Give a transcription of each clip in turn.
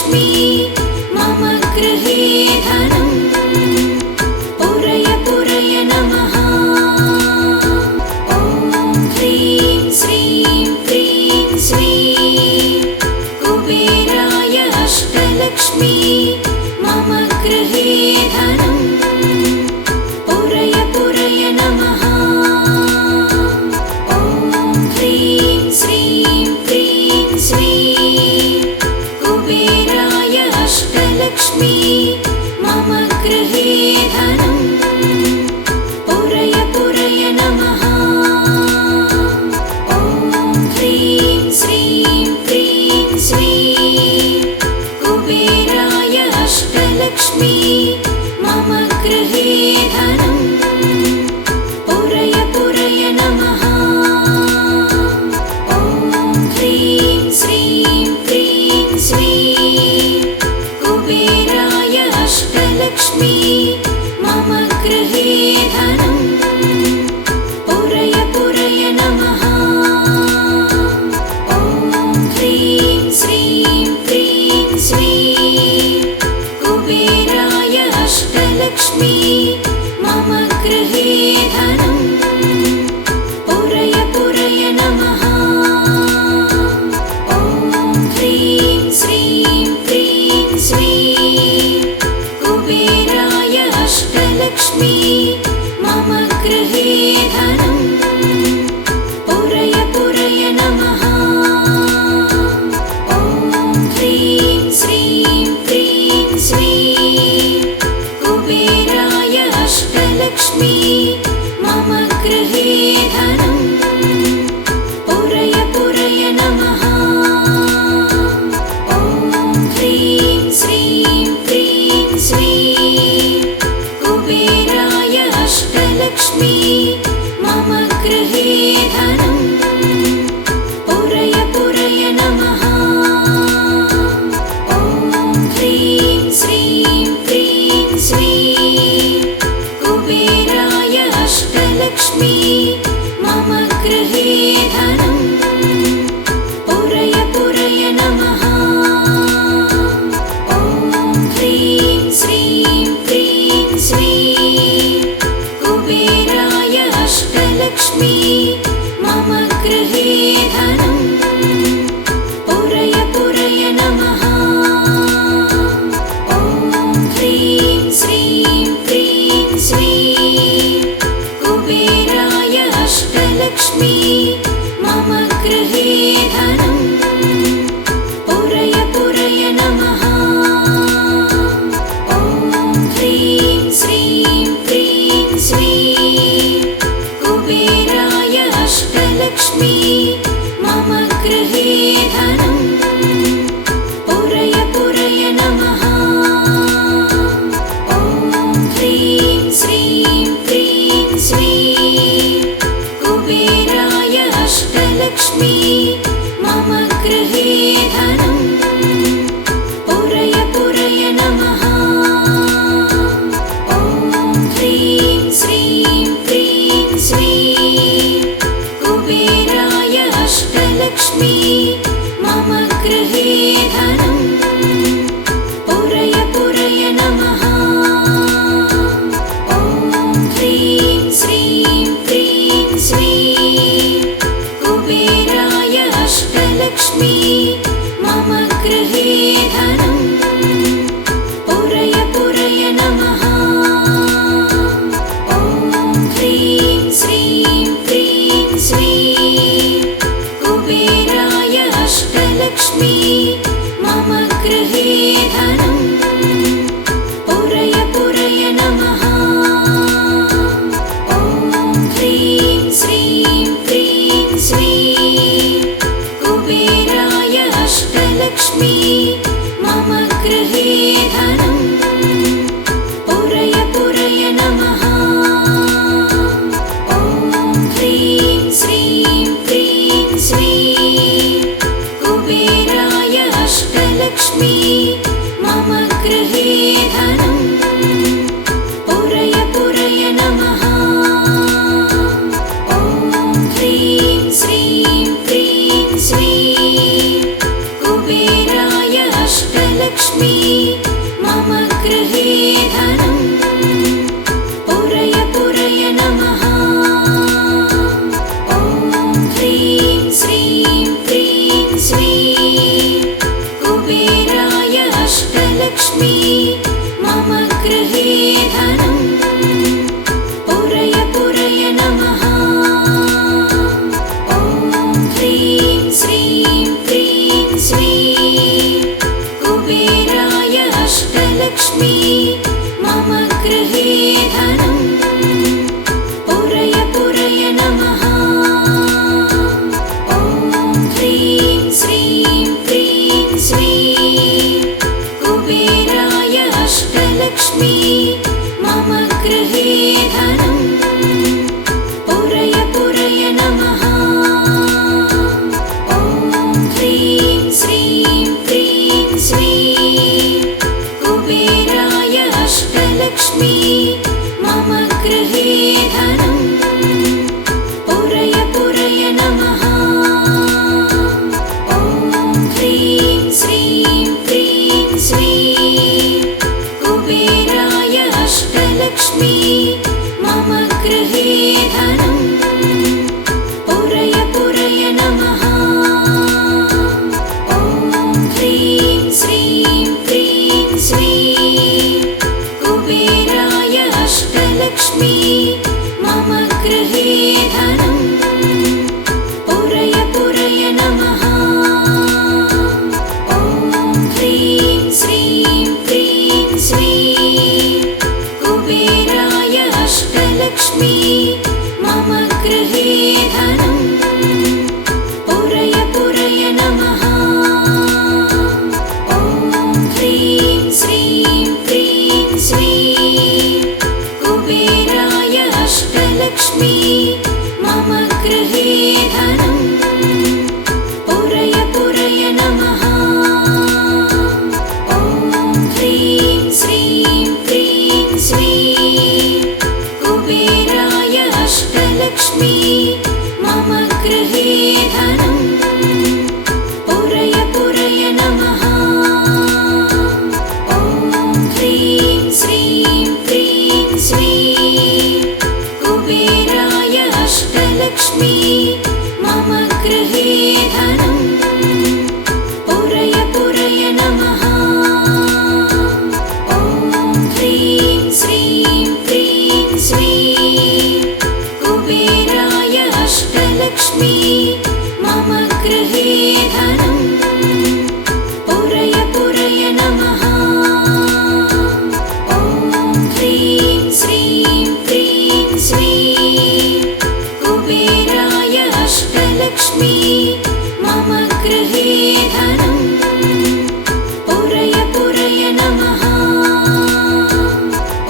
अष्टलक्ष्मी मम गृहे धनम् पूरय पूरय नमः। ॐ ह्रीं श्रीं क्रीं स्वीं कुबेराय अष्टलक्ष्मी मम गृहे धनम् पूरय पूरय नमः। ॐ ह्रीं श्रीं क्रीं स्वीं कुबेराय अष्टलक्ष्मी मम गृहे धनम् पूरय पूरय नमः। ॐ ह्रीं श्रीं क्रीं स्वीं कुबेराय अष्टलक्ष्मी मम गृहे धनम् पूरय पूरय नमः। ॐ ह्रीं श्रीं क्रीं स्वीं कुबेराय अष्टलक्ष्मी मम गृहे धनम् पूरय पूरय नमः। ॐ ह्रीं श्रीं क्रीं स्वीं कुबेराय अष्टलक्ष्मी मम गृहे धनम् पूरय पूरय नमः। ॐ ह्रीं श्रीं क्रीं स्वीं कुबेराय अष्टलक्ष्मी मम गृहे धनम् पूरय पूरय नमः। ॐ ह्रीं श्रीं क्रीं स्वीं कुबेराय अष्टलक्ष्मी मम गृहे धनम् पूरय पूरय नमः। ॐ ह्रीं श्रीं क्रीं स्वीं कुबेराय अष्टलक्ष्मी मम गृहे धनम् पूरय पूरय नमः। ॐ ह्रीं श्रीं क्रीं स्वीं कुबेराय अष्टलक्ष्मी मम गृहे धनम् पूरय पूरय नमः। ॐ ह्रीं श्रीं क्रीं स्वीं कुबेराय अष्टलक्ष्मी मम गृहे धनम् पूरय पूरय नमः। ॐ ह्रीं श्रीं क्रीं स्वीं कुबेराय अष्टलक्ष्मी मम गृहे धनम् पूरय पूरय नमः। ॐ ह्रीं श्रीं क्रीं स्वीं कुबेराय अष्टलक्ष्मी मम गृहे धनम् पूरय पूरय नमः। ॐ ह्रीं श्रीं क्रीं स्वीं कुबेराय अष्टलक्ष्मी मम गृहे धनम् पूरय पूरय नमः। ॐ ह्रीं श्रीं क्रीं स्वीं कुबेराय अष्टलक्ष्मी मम गृहे धनम् पूरय पूरय नमः। ॐ ह्रीं श्रीं क्रीं स्वीं कुबेराय अष्टलक्ष्मी मम गृहे धनम् पूरय पूरय नमः। ॐ ह्रीं श्रीं क्रीं स्वीं कुबेराय अष्टलक्ष्मी मम गृहे धनम् पूरय पूरय नमः। ॐ ह्रीं श्रीं क्रीं स्वीं कुबेराय अष्टलक्ष्मी मम गृहे धनम् पूरय पूरय नमः। ॐ ह्रीं श्रीं क्रीं स्वीं कुबेराय अष्टलक्ष्मी मम गृहे धनम् पूरय पूरय नमः। ॐ ह्रीं श्रीं क्रीं स्वीं कुबेराय अष्टलक्ष्मी मम गृहे धनम् पुरय पुरय नमः। ॐ ह्रीं श्रीं क्रीं श्रीं कुबेराय अष्टलक्ष्मी मम गृहे धनम् पुरय पुरय नमः। ॐ ह्रीं श्रीं क्रीं श्रीं कुबेराय अष्टलक्ष्मी मम गृहे धनम् पुरय पुरय नमः। ॐ ह्रीं श्रीं क्रीं श्रीं कुबेराय अष्टलक्ष्मी मम गृहे धनम् पुरय पुरय नमः। ॐ ह्रीं श्रीं क्रीं श्रीं कुबेराय अष्टलक्ष्मी मम गृहे धनम् पुरय पुरय नमः।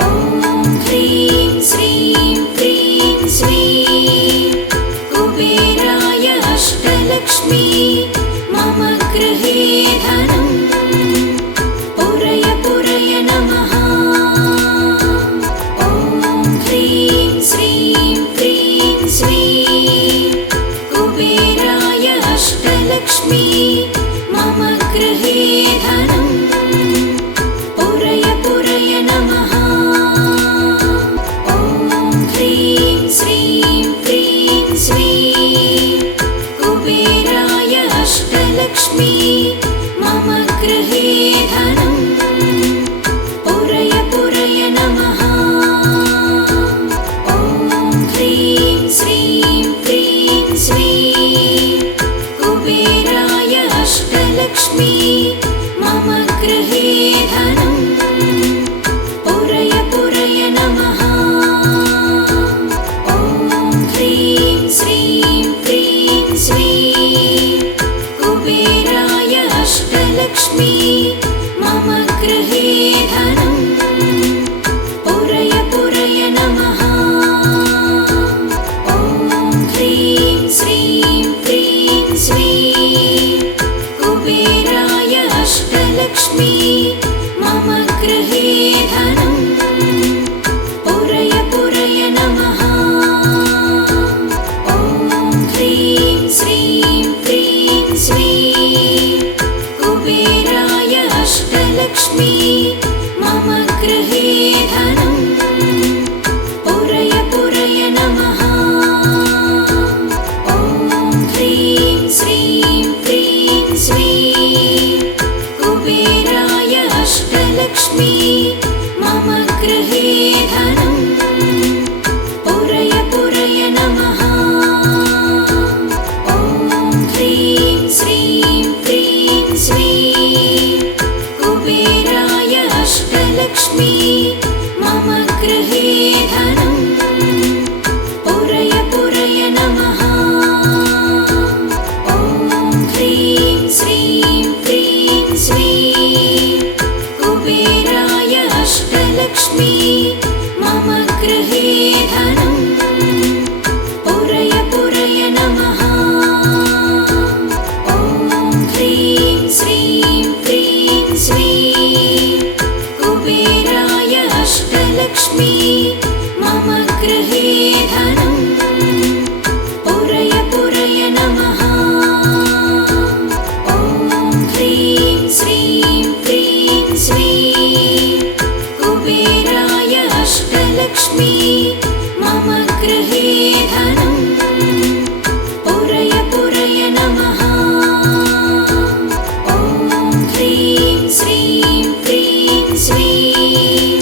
ॐ ह्रीं श्रीं क्रीं श्रीं कुबेराय अष्टलक्ष्मी मम गृहे धनम् पुरय पुरय नमः। ॐ ह्रीं श्रीं क्रीं श्रीं कुबेराय अष्टलक्ष्मी मम गृहे धनम् पुरय पुरय नमः। ॐ ह्रीं श्रीं क्रीं श्रीं कुबेराय अष्टलक्ष्मी मम गृहे धनम् पुरय पुरय नमः। ॐ ह्रीं श्रीं क्रीं श्रीं कुबेराय अष्टलक्ष्मी मम गृहे धनम् पुरय पुरय नमः। ॐ ह्रीं श्रीं क्रीं श्रीं कुबेराय अष्टलक्ष्मी मम गृहे धनम् पुरय पुरय नमः। ॐ ह्रीं श्रीं क्रीं श्रीं कुबेराय अष्टलक्ष्मी मम गृहे धनम् पुरय पुरय नमः। ॐ ह्रीं श्रीं क्रीं श्रीं कुबेराय अष्टलक्ष्मी मम गृहे धनम् पुरय पुरय नमः। ॐ ह्रीं श्रीं क्रीं श्रीं कुबेराय अष्टलक्ष्मी मम गृहे धनम् पुरय पुरय नमः। ॐ ह्रीं श्रीं क्रीं श्रीं कुबेराय अष्टलक्ष्मी मम गृहे धनम् पुरय पुरय नमः। ॐ ह्रीं श्रीं क्रीं श्रीं कुबेराय अष्टलक्ष्मी मम गृहे धनम् पुरय पुरय नमः। ॐ ह्रीं श्रीं क्रीं श्रीं कुबेराय अष्टलक्ष्मी मम गृहे धनम् पुरय पुरय नमः। ॐ ह्रीं श्रीं क्रीं श्रीं कुबेराय अष्टलक्ष्मी मम गृहे धनम् पुरय पुरय नमः। ॐ ह्रीं श्रीं क्रीं श्रीं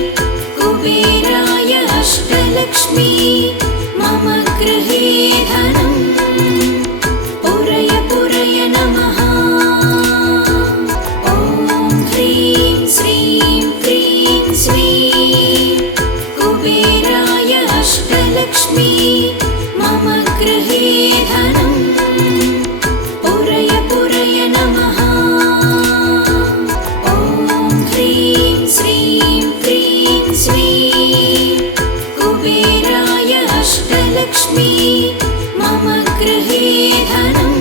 कुबेराय अष्टलक्ष्मी मम गृहे धनम् पुरय पुरय नमः। ॐ ह्रीं श्रीं क्रीं श्रीं कुबेराय अष्टलक्ष्मी मम अष्टलक्ष्मी मम गृहे धनं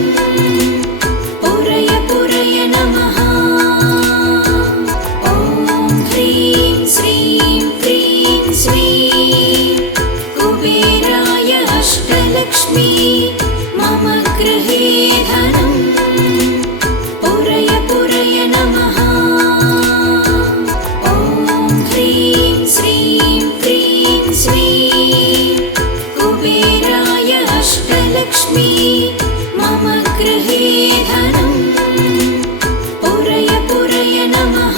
पुरय पुरय नमः। ॐ ह्रीं श्रीं क्रीं श्रीं कुबेराय अष्टलक्ष्मी मम गृहे धनं पुरय पुरय नमः। ॐ ह्रीं श्रीं क्रीं श्रीं कुबेराय अष्टलक्ष्मी मम गृहे धनं पुरय पुरय नमः।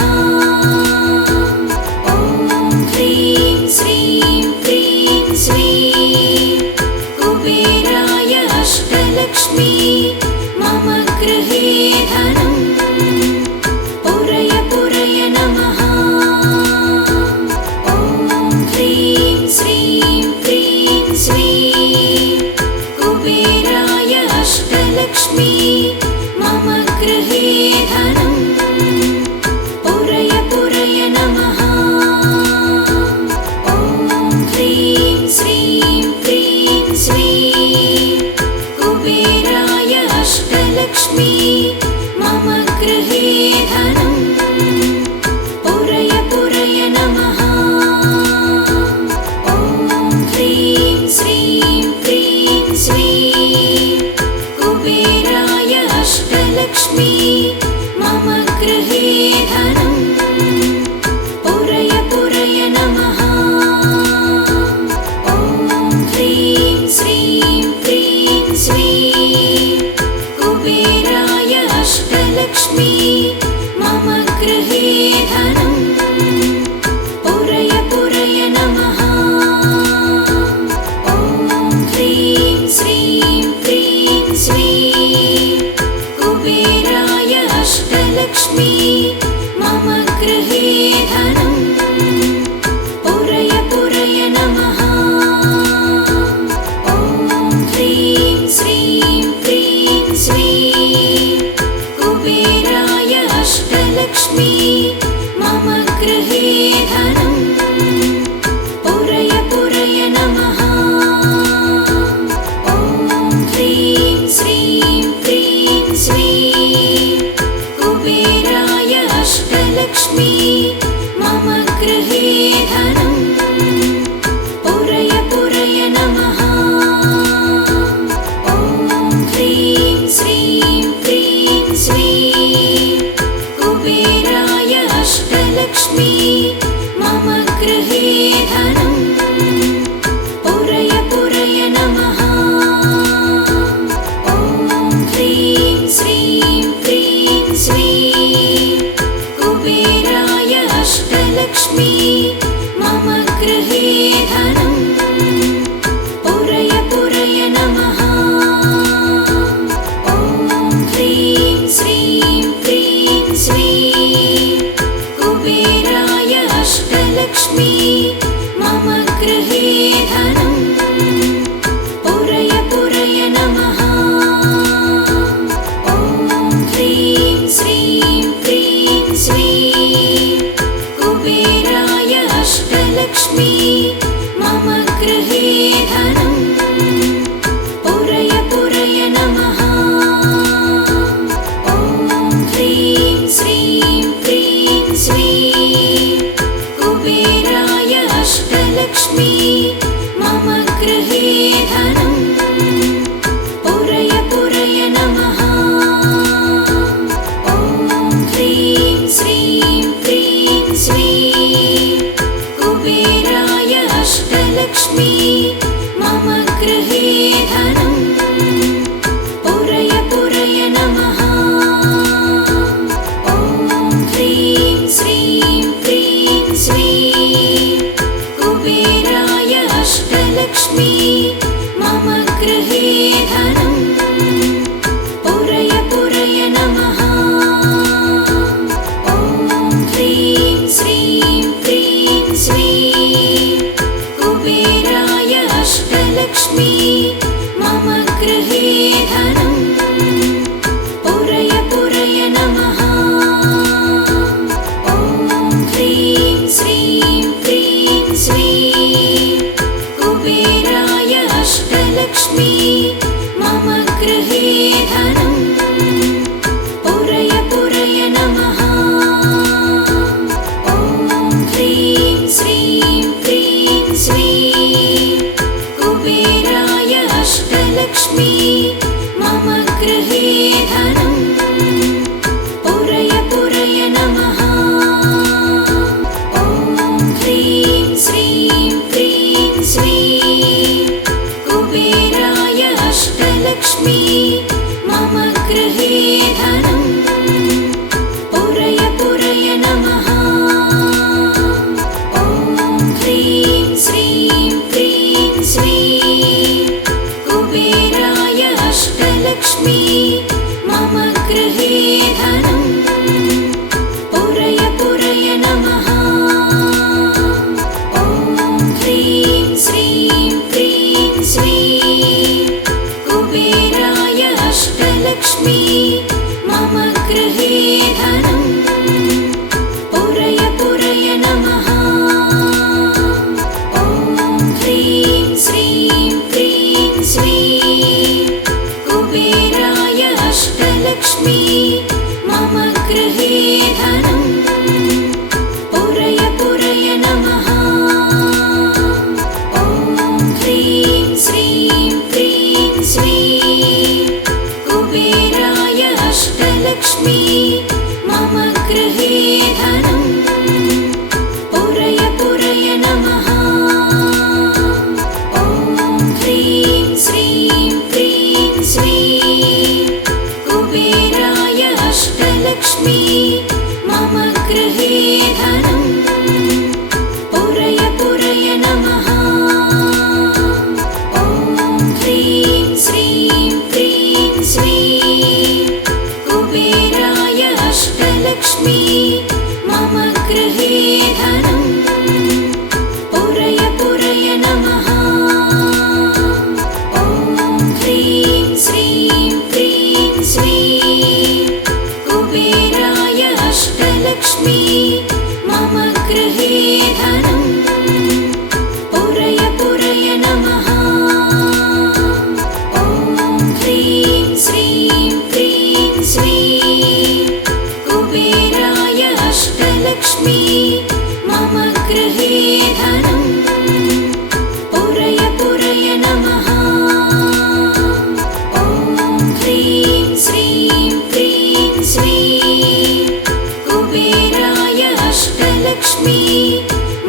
ॐ ह्रीं श्रीं क्रीं श्रीं कुबेराय अष्टलक्ष्मी मम गृहे धनं पुरय पुरय नमः। ॐ ह्रीं श्रीं क्रीं श्रीं कुबेराय अष्टलक्ष्मी मम गृहे धनं पुरय पुरय नमः। ॐ ह्रीं श्रीं क्रीं श्रीं कुबेराय अष्टलक्ष्मी मम गृहे धनं पुरय पुरय नमः। ॐ ह्रीं श्रीं क्रीं श्रीं कुबेराय अष्टलक्ष्मी मम गृहे धनं पुरय पुरय नमः। ॐ ह्रीं श्रीं क्रीं श्रीं कुबेराय अष्टलक्ष्मी मम गृहे धनं पुरय पुरय नमः। ॐ ह्रीं श्रीं क्रीं श्रीं कुबेराय अष्टलक्ष्मी मम गृहे धनं पुरय पुरय नमः। ॐ ह्रीं श्रीं क्रीं श्रीं कुबेराय अष्टलक्ष्मी मम गृहे धनं पुरय पुरय नमः। ॐ ह्रीं श्रीं क्रीं श्रीं कुबेराय अष्टलक्ष्मी मम गृहे धनं पुरय पुरय नमः। ॐ ह्रीं श्रीं क्रीं श्रीं कुबेराय अष्टलक्ष्मी मम गृहे धनं पुरय पुरय नमः। ॐ ह्रीं श्रीं क्रीं श्रीं कुबेराय अष्टलक्ष्मी मम गृहे धनं पुरय पुरय नमः। ॐ ह्रीं श्रीं क्रीं श्रीं कुबेराय अष्टलक्ष्मी मम गृहे धनं पुरय पुरय नमः। ॐ ह्रीं श्रीं क्रीं श्रीं कुबेराय अष्टलक्ष्मी मम गृहे धनं पुरय पुरय नमः। ॐ ह्रीं श्रीं क्रीं श्रीं कुबेराय अष्टलक्ष्मी मम गृहे धनं पुरय पुरय नमः। ॐ ह्रीं श्रीं क्रीं श्रीं कुबेराय अष्टलक्ष्मी मम गृहे धनं पुरय पुरय नमः। ॐ ह्रीं श्रीं क्रीं श्रीं कुबेराय अष्टलक्ष्मी मम गृहे धनं पुरय पुरय नमः। ॐ ह्रीं श्रीं क्रीं श्रीं कुबेराय अष्टलक्ष्मी मम गृहे धनं पुरय पुरय नमः। ॐ ह्रीं श्रीं क्रीं श्रीं कुबेराय अष्टलक्ष्मी मम गृहे धनं पुरय पुरय नमः। ॐ ह्रीं श्रीं क्रीं श्रीं कुबेराय अष्टलक्ष्मी मम गृहे धनं पुरय पुरय नमः। ॐ ह्रीं श्रीं क्रीं श्रीं कुबेराय अष्टलक्ष्मी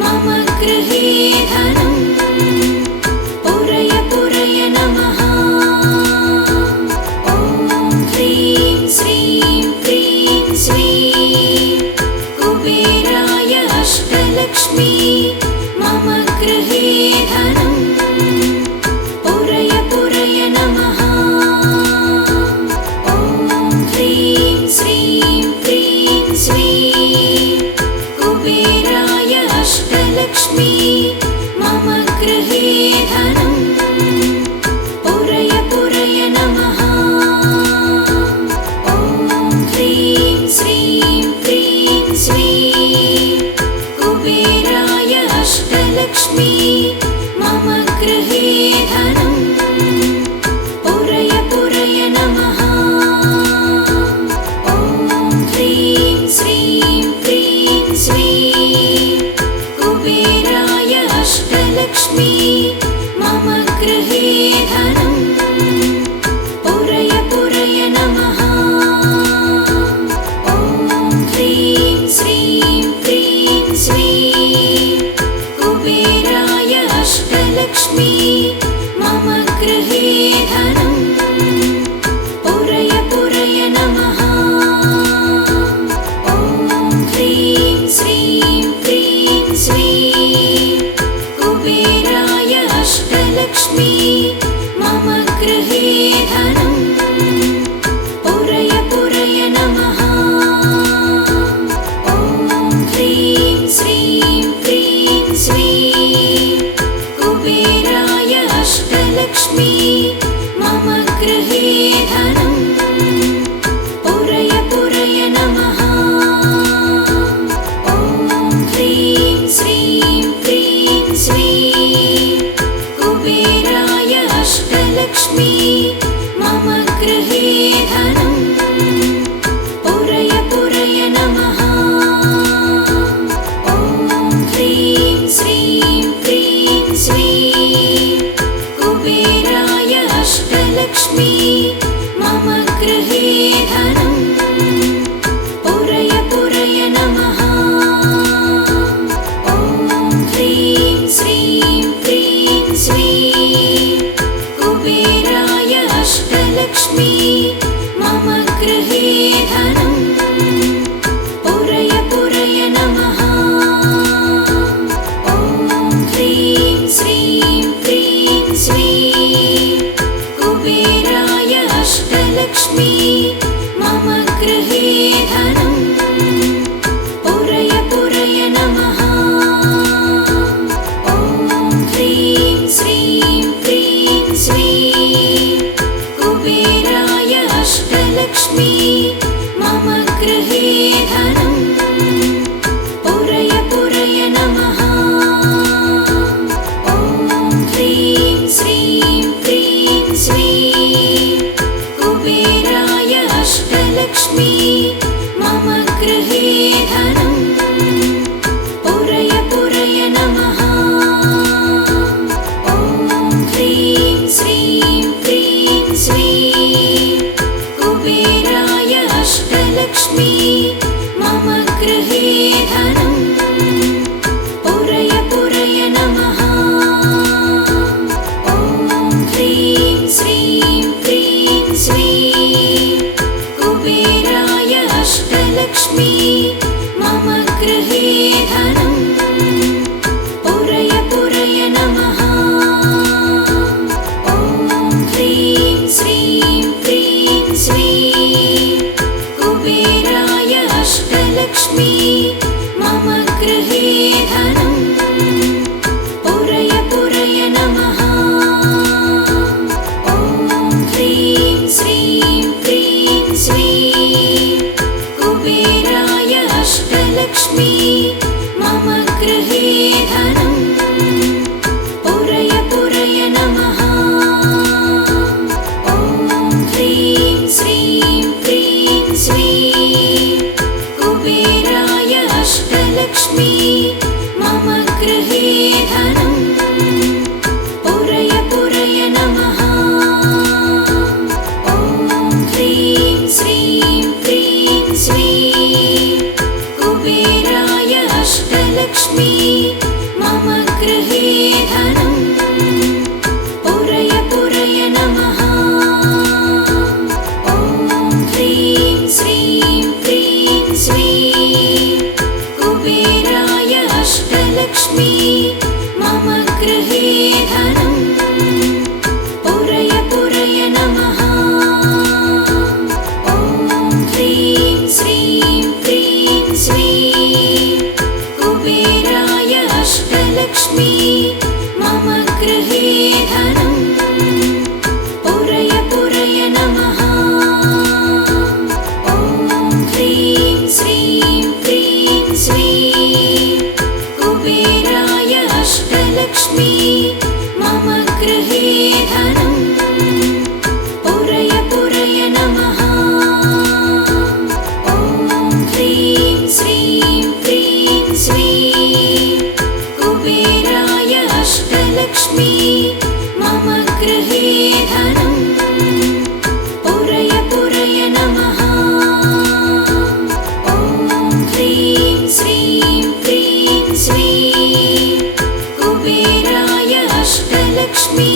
मम गृहे धनं पुरय पुरय नमः। ॐ ह्रीं श्रीं क्रीं श्रीं कुबेराय अष्टलक्ष्मी मम गृहे धनं पुरय पुरय नमः। ॐ ह्रीं श्रीं क्रीं श्रीं कुबेराय अष्टलक्ष्मी मम गृहे धनं पुरय पुरय नमः। ॐ ह्रीं श्रीं क्रीं श्रीं कुबेराय अष्टलक्ष्मी मम गृहे धनं पुरय पुरय नमः। ॐ ह्रीं श्रीं क्रीं श्रीं कुबेराय अष्टलक्ष्मी मम गृहे धनं पुरय पुरय नमः। ॐ ह्रीं श्रीं क्रीं श्रीं कुबेराय अष्टलक्ष्मी मम गृहे धनं पुरय पुरय नमः। ॐ ह्रीं श्रीं क्रीं श्रीं कुबेराय अष्टलक्ष्मी मम गृहे धनं पुरय पुरय नमः। ॐ ह्रीं श्रीं क्रीं श्रीं कुबेराय अष्टलक्ष्मी मम गृहे धनं पुरय पुरय नमः। ॐ ह्रीं श्रीं क्रीं श्रीं कुबेराय अष्टलक्ष्मी मम गृहे धनं पुरय पुरय नमः। ॐ ह्रीं श्रीं क्रीं श्रीं कुबेराय अष्टलक्ष्मी मम गृहे धनं पुरय पुरय नमः। ॐ ह्रीं श्रीं क्रीं श्रीं कुबेराय अष्टलक्ष्मी मम गृहे धनं पुरय पुरय नमः। ॐ ह्रीं श्रीं क्रीं श्रीं कुबेराय अष्टलक्ष्मी मम गृहे धनं पुरय पुरय नमः। ॐ ह्रीं श्रीं क्रीं श्रीं कुबेराय अष्टलक्ष्मी मम गृहे धनं पुरय पुरय नमः। ॐ ह्रीं श्रीं क्रीं श्रीं कुबेराय अष्टलक्ष्मी मम गृहे धनं पुरय पुरय नमः। ॐ ह्रीं श्रीं क्रीं श्रीं कुबेराय अष्टलक्ष्मी मम गृहे धनं पुरय पुरय नमः। ॐ ह्रीं श्रीं क्रीं श्रीं कुबेराय अष्टलक्ष्मी मम गृहे धनं पुरय पुरय नमः। ॐ ह्रीं श्रीं क्रीं श्रीं कुबेराय अष्टलक्ष्मी मम गृहे धनं पुरय पुरय नमः। ॐ ह्रीं श्रीं क्रीं श्रीं कुबेराय अष्टलक्ष्मी